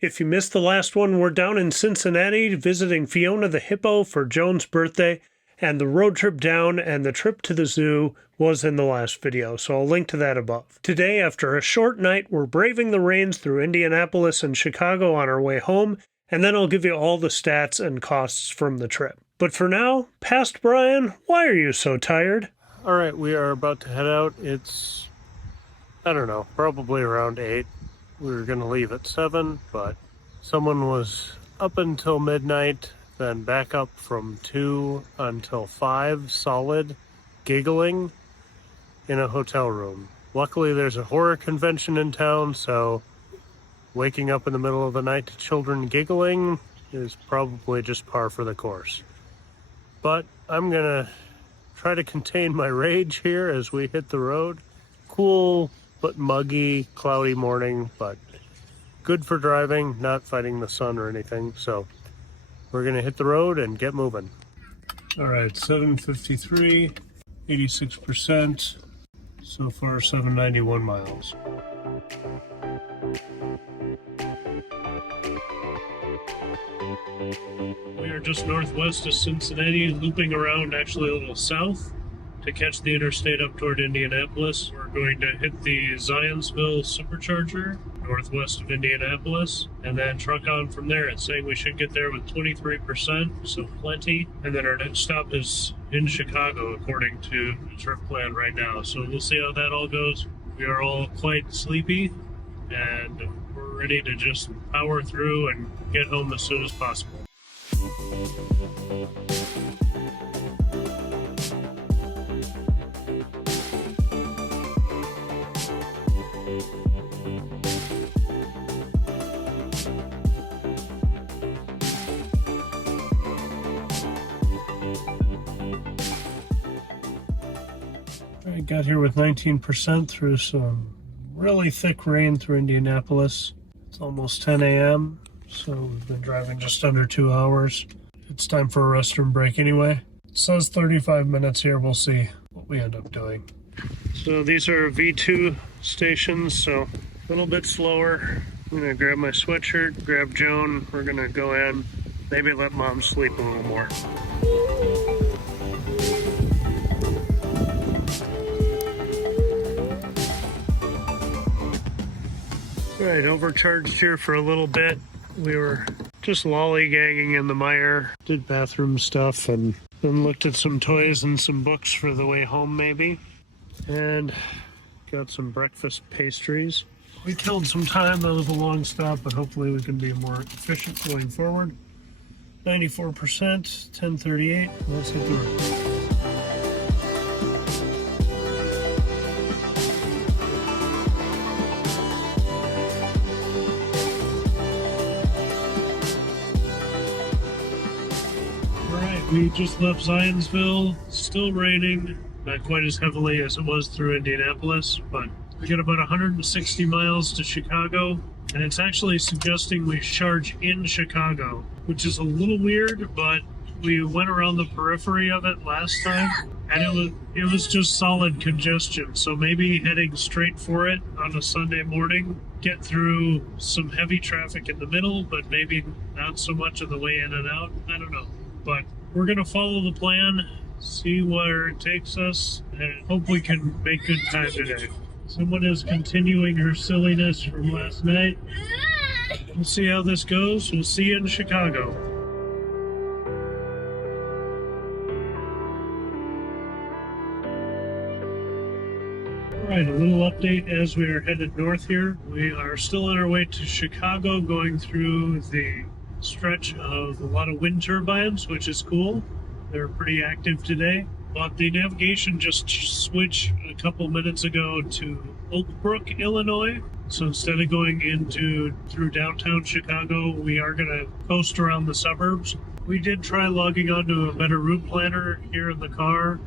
If you missed the last one, we're down in Cincinnati visiting Fiona the hippo for Joan's birthday, and the road trip down and the trip to the zoo was in the last video, so I'll link to that above. Today, after a short night, we're braving the rains through Indianapolis and Chicago on our way home, and then I'll give you all the stats and costs from the trip. But for now, past Brian, why are you so tired? Alright, we are about to head out. It's, I don't know, probably around 8. We were going to leave at 7, but someone was up until midnight, then back up from 2 until 5, solid, giggling in a hotel room. Luckily, there's a horror convention in town, so waking up in the middle of the night to children giggling is probably just par for the course. But I'm going to try to contain my rage here as we hit the road. Cool but muggy, cloudy morning, but good for driving, not fighting the sun or anything. So we're gonna hit the road and get moving. All right, 7:53, 86%. So far, 791 miles. We are just northwest of Cincinnati, looping around actually a little south to catch the interstate up toward Indianapolis. We're going to hit the Zionsville Supercharger northwest of Indianapolis and then truck on from there. It's saying we should get there with 23%, so plenty. And then our next stop is in Chicago according to the trip plan right now. So we'll see how that all goes. We are all quite sleepy and we're ready to just power through and get home as soon as possible. I got here with 19% through some really thick rain through Indianapolis. It's almost 10 a.m., so we've been driving just under 2 hours. It's time for a restroom break anyway. It says 35 minutes here. We'll see what we end up doing. So these are V2 stations, so a little bit slower. I'm gonna grab my sweatshirt, grab Joan. We're gonna go in, maybe let Mom sleep a little more. Alright, overcharged here for a little bit. We were just lollygagging in the mire, did bathroom stuff, and then looked at some toys and some books for the way home maybe. And got some breakfast pastries. We killed some time. That was a long stop, but hopefully we can be more efficient going forward. 94%, 10:38. Let's hit the road. We just left Zionsville, still raining, not quite as heavily as it was through Indianapolis, but we got about 160 miles to Chicago, and it's actually suggesting we charge in Chicago, which is a little weird, but we went around the periphery of it last time, and it was just solid congestion, so maybe heading straight for it on a Sunday morning, get through some heavy traffic in the middle, but maybe not so much of the way in and out, I don't know, but we're going to follow the plan, see where it takes us, and hope we can make good time today. Someone is continuing her silliness from last night. We'll see how this goes. We'll see you in Chicago. Alright, a little update as we are headed north here. We are still on our way to Chicago, going through the stretch of a lot of wind turbines, which is cool. They're pretty active today, but the navigation just switched a couple minutes ago to Brook, Illinois. So instead of going through downtown Chicago, we are going to coast around the suburbs. We did try logging onto a better route planner here in the car,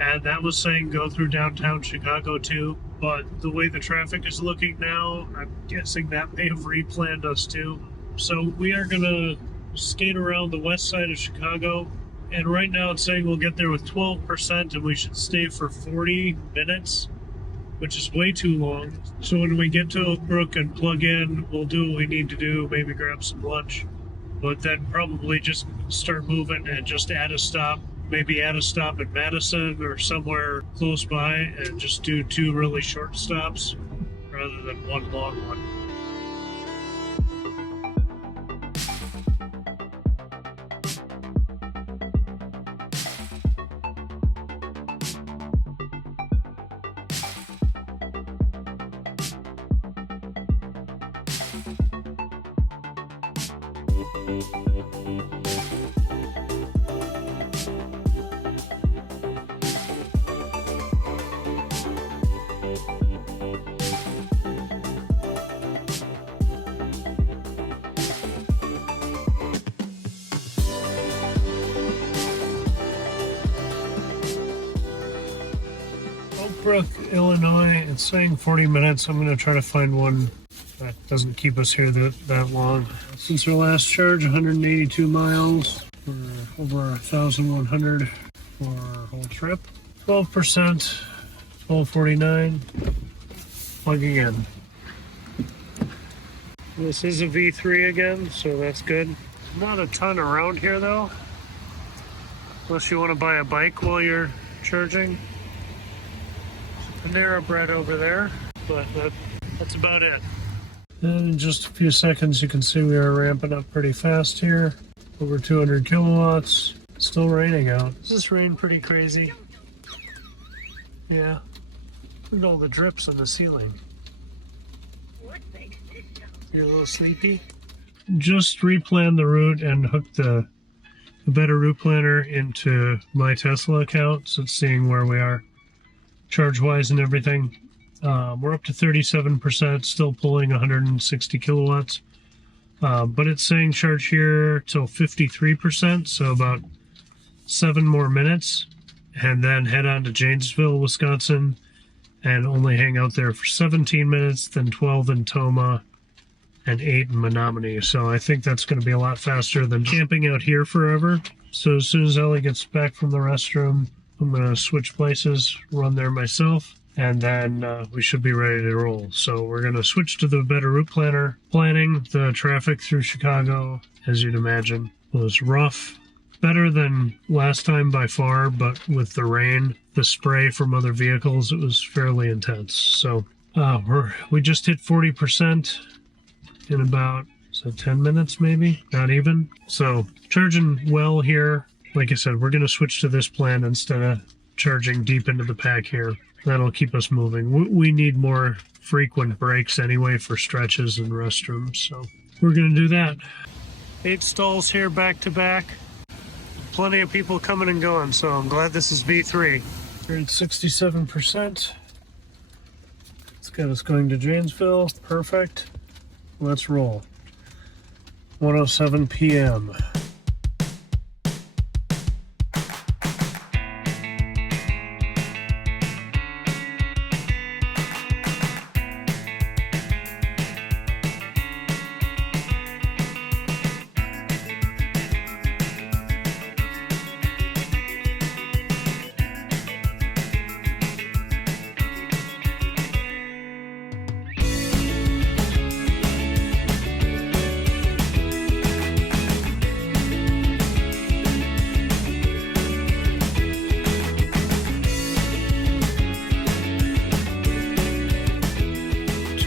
and that was saying go through downtown Chicago too, but the way the traffic is looking now, I'm guessing that may have replanned us too. So we are going to skate around the west side of Chicago, and right now it's saying we'll get there with 12% and we should stay for 40 minutes. which is way too long. So when we get to Brook and plug in, we'll do what we need to do, maybe grab some lunch, but then probably just start moving and just add a stop, maybe add a stop in Madison or somewhere close by, and just do 2 really short stops rather than 1 long one. Brook, Illinois. It's saying 40 minutes. I'm going to try to find one that doesn't keep us here that long. Since our last charge, 182 miles for over 1,100 for our whole trip. 12%, 1249. Plugging in. This is a V3 again, so that's good. Not a ton around here though, unless you want to buy a bike while you're charging. Panera Bread over there, but that's about it. And in just a few seconds, you can see we are ramping up pretty fast here. Over 200 kilowatts. Still raining out. Does this rain pretty crazy? Yeah. Look at all the drips on the ceiling. You're a little sleepy? Just replanned the route and hooked the Better Route Planner into my Tesla account, so it's seeing where we are charge-wise and everything. We're up to 37%, still pulling 160 kilowatts. But it's saying charge here till 53%, so about 7 more minutes, and then head on to Janesville, Wisconsin, and only hang out there for 17 minutes, then 12 in Toma, and 8 in Menomonie. So I think that's going to be a lot faster than camping out here forever. So as soon as Ellie gets back from the restroom, I'm going to switch places, run there myself, and then we should be ready to roll. So we're going to switch to the Better Route Planner. Planning the traffic through Chicago, as you'd imagine, was rough. Better than last time by far, but with the rain, the spray from other vehicles, it was fairly intense. So we just hit 40% in about 10 minutes maybe, not even. So charging well here. Like I said, we're going to switch to this plan instead of charging deep into the pack here. That'll keep us moving. We need more frequent breaks anyway for stretches and restrooms, so we're going to do that. 8 stalls here back to back. Plenty of people coming and going, so I'm glad this is V3. We're at 67%. It's got us going to Janesville. Perfect. Let's roll. 1:07 p.m.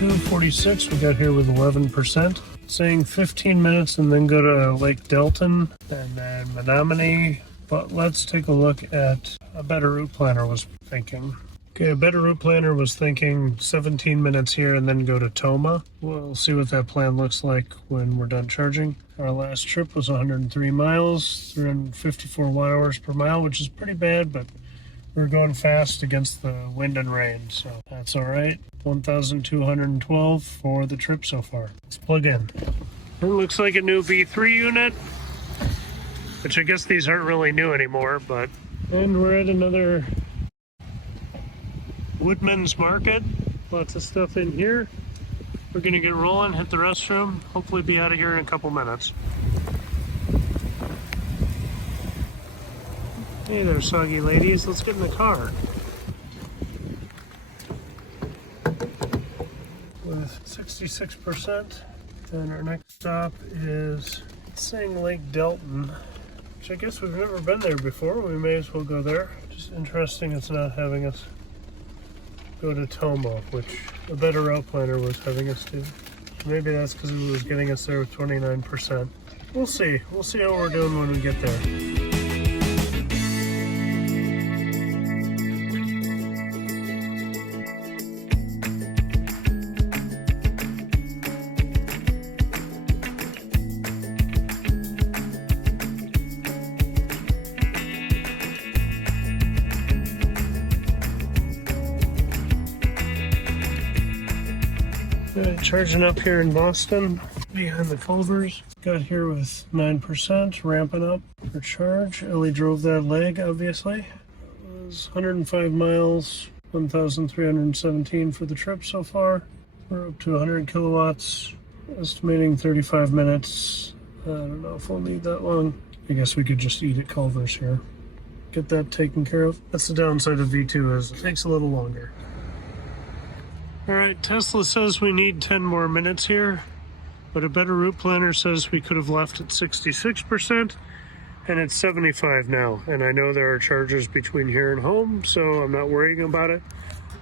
2:46, we got here with 11%. Saying 15 minutes and then go to Lake Delton and then Menomonie. But let's take a look at a Better Route Planner was thinking. Okay, a Better Route Planner was thinking 17 minutes here and then go to Toma. We'll see what that plan looks like when we're done charging. Our last trip was 103 miles, 354 watt-hours per mile, which is pretty bad, but we're going fast against the wind and rain, so that's all right. 1,212 for the trip so far. Let's plug in. It looks like a new V3 unit, which I guess these aren't really new anymore, but... And we're at another Woodman's Market. Lots of stuff in here. We're gonna get rolling, hit the restroom, hopefully be out of here in a couple minutes. Hey there, soggy ladies. Let's get in the car. with 66%. Then our next stop is saying Lake Delton, which I guess we've never been there before. We may as well go there. Just interesting it's not having us go to Tomo, which a better route planner was having us do. Maybe that's because it was getting us there with 29%. We'll see. We'll see how we're doing when we get there. Charging up here in Mauston, behind the Culvers. Got here with 9%, ramping up for charge. Ellie drove that leg, obviously. It was 105 miles, 1,317 for the trip so far. We're up to 100 kilowatts, estimating 35 minutes. I don't know if we'll need that long. I guess we could just eat at Culver's here. Get that taken care of. That's the downside of V2 is it takes a little longer. Alright, Tesla says we need 10 more minutes here, but a better route planner says we could have left at 66%, and it's 75 now. And I know there are chargers between here and home, so I'm not worrying about it.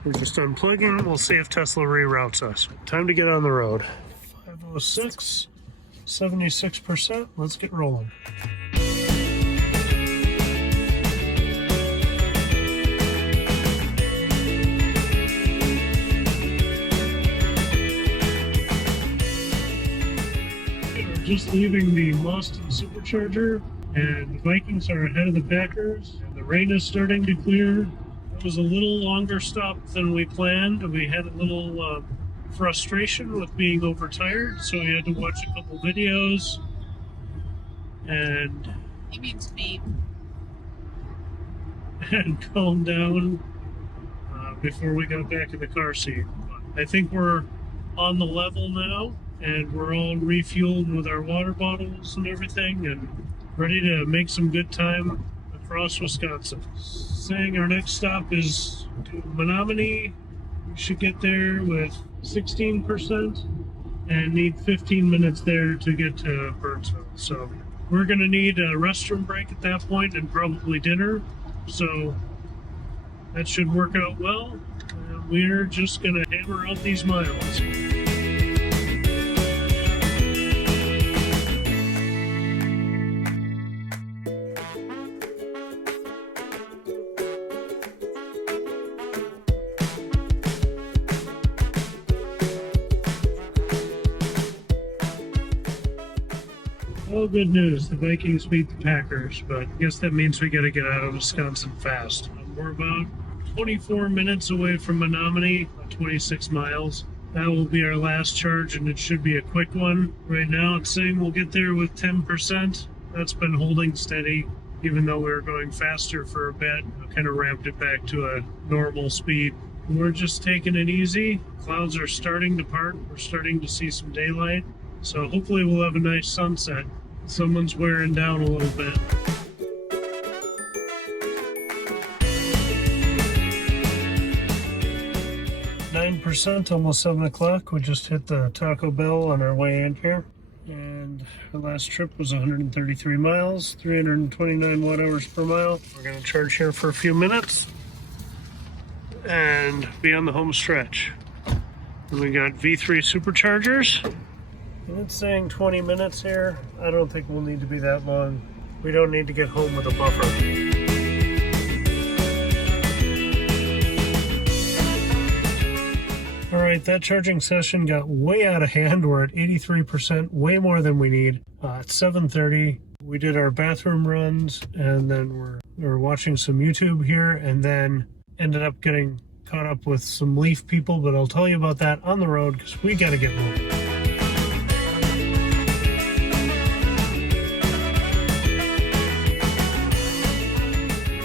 We're just unplugging. We'll see if Tesla reroutes us. Time to get on the road. 5:06, 76%. Let's get rolling. Just leaving the Mauston Supercharger, and the Vikings are ahead of the Packers, and the rain is starting to clear. It was a little longer stop than we planned. We had a little frustration with being overtired, so we had to watch a couple videos, and he means me. And calm down before we got back in the car seat. But I think we're on the level now, and we're all refueled with our water bottles and everything, and ready to make some good time across Wisconsin. Saying our next stop is to Menomonie. We should get there with 16% and need 15 minutes there to get to Burnsville. So we're going to need a restroom break at that point and probably dinner. So that should work out well. We're just going to hammer out these miles. Well, good news. The Vikings beat the Packers, but I guess that means we got to get out of Wisconsin fast. We're about 24 minutes away from Menomonie, 26 miles. That will be our last charge, and it should be a quick one. Right now, it's saying we'll get there with 10%. That's been holding steady, even though we were going faster for a bit. I kind of ramped it back to a normal speed. We're just taking it easy. Clouds are starting to part. We're starting to see some daylight. So hopefully we'll have a nice sunset. Someone's wearing down a little bit. %, almost 7 o'clock. We just hit the Taco Bell on our way in here. And our last trip was 133 miles, 329 watt hours per mile. We're going to charge here for a few minutes and be on the home stretch. And we got V3 Superchargers. And it's saying 20 minutes here. I don't think we'll need to be that long. We don't need to get home with a buffer. Alright, that charging session got way out of hand. We're at 83%, way more than we need. At 7:30, we did our bathroom runs, and then we're watching some YouTube here, and then ended up getting caught up with some Leaf people, but I'll tell you about that on the road because we got to get moving.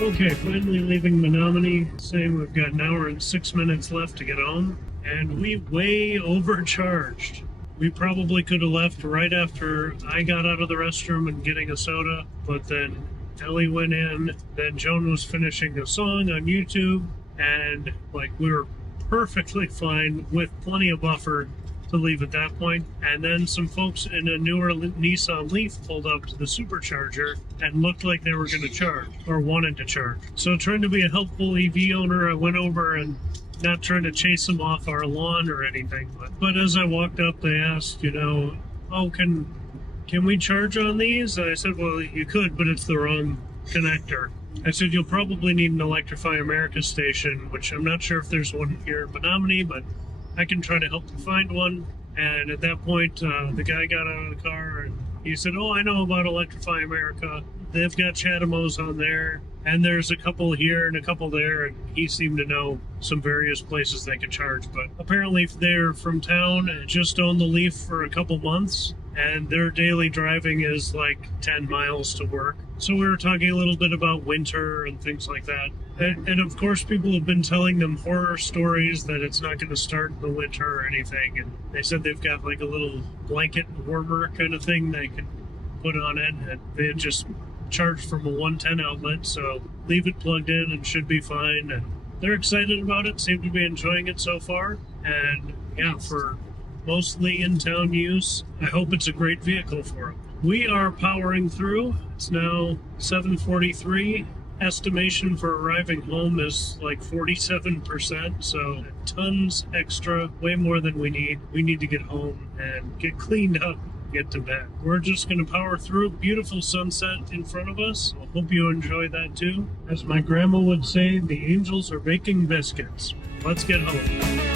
Okay, finally leaving Menomonie, saying we've got an hour and 6 minutes left to get home, and we way overcharged. We probably could have left right after I got out of the restroom and getting a soda, but then Ellie went in, then Joan was finishing a song on YouTube, and we were perfectly fine with plenty of buffer to leave at that point. And then some folks in a newer Nissan Leaf pulled up to the Supercharger and looked like they were going to charge or wanted to charge. So trying to be a helpful EV owner, I went over and not trying to chase them off our lawn or anything. But as I walked up, they asked, you know, oh, can we charge on these? And I said, well, you could, but it's the wrong connector. I said, you'll probably need an Electrify America station, which I'm not sure if there's one here in Menomonie, but I can try to help you find one. And at that point, the guy got out of the car and he said, oh, I know about Electrify America. They've got Chathamos on there, and there's a couple here and a couple there, and he seemed to know some various places they could charge. But apparently they're from town and just owned the Leaf for a couple months, and their daily driving is like 10 miles to work. So we were talking a little bit about winter and things like that. And of course, people have been telling them horror stories that it's not going to start in the winter or anything. And they said they've got like a little blanket warmer kind of thing they can put on it. And they had just charged from a 110 outlet, so leave it plugged in and should be fine. And they're excited about it, seem to be enjoying it so far. And yeah, for mostly in-town use, I hope it's a great vehicle for them. We are powering through. It's now 7:43. Estimation for arriving home is like 47%, so tons extra, way more than we need. We need to get home and get cleaned up, get to bed. We're just going to power through. Beautiful sunset in front of us. I hope you enjoy that too. As my grandma would say, the angels are baking biscuits. Let's get home.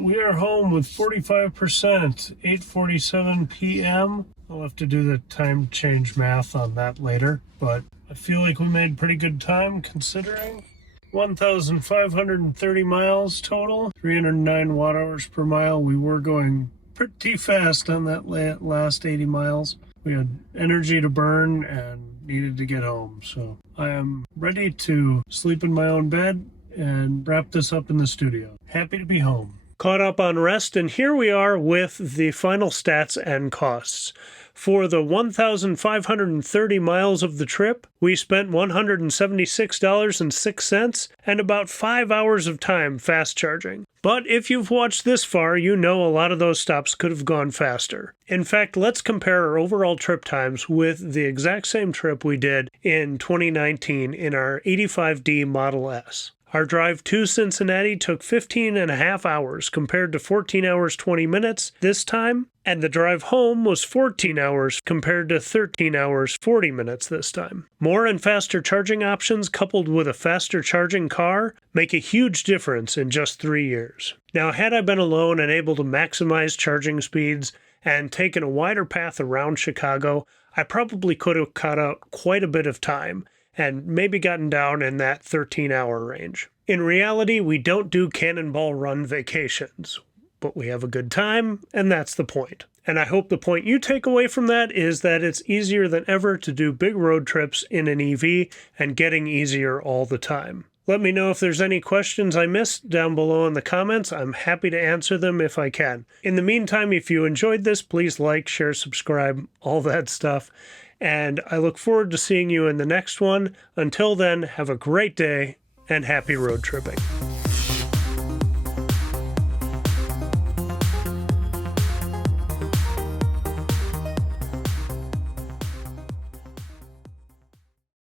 We are home with 45%, 8:47 p.m. I'll have to do the time change math on that later, but I feel like we made pretty good time considering. 1,530 miles total, 309 watt hours per mile. We were going pretty fast on that last 80 miles. We had energy to burn and needed to get home, so I am ready to sleep in my own bed and wrap this up in the studio. Happy to be home. Caught up on rest, and here we are with the final stats and costs. For the 1,530 miles of the trip, we spent $176.06 and about 5 hours of time fast charging. But if you've watched this far, you know a lot of those stops could have gone faster. In fact, let's compare our overall trip times with the exact same trip we did in 2019 in our 85D Model S. Our drive to Cincinnati took 15.5 hours compared to 14 hours 20 minutes this time, and the drive home was 14 hours compared to 13 hours 40 minutes this time. More and faster charging options coupled with a faster charging car make a huge difference in just 3 years. Now, had I been alone and able to maximize charging speeds and taken a wider path around Chicago, I probably could have cut out quite a bit of time and maybe gotten down in that 13-hour range. In reality, we don't do cannonball run vacations, but we have a good time, and that's the point. And I hope the point you take away from that is that it's easier than ever to do big road trips in an EV and getting easier all the time. Let me know if there's any questions I missed down below in the comments. I'm happy to answer them if I can. In the meantime, if you enjoyed this, please like, share, subscribe, all that stuff. And I look forward to seeing you in the next one. Until then, have a great day and happy road tripping.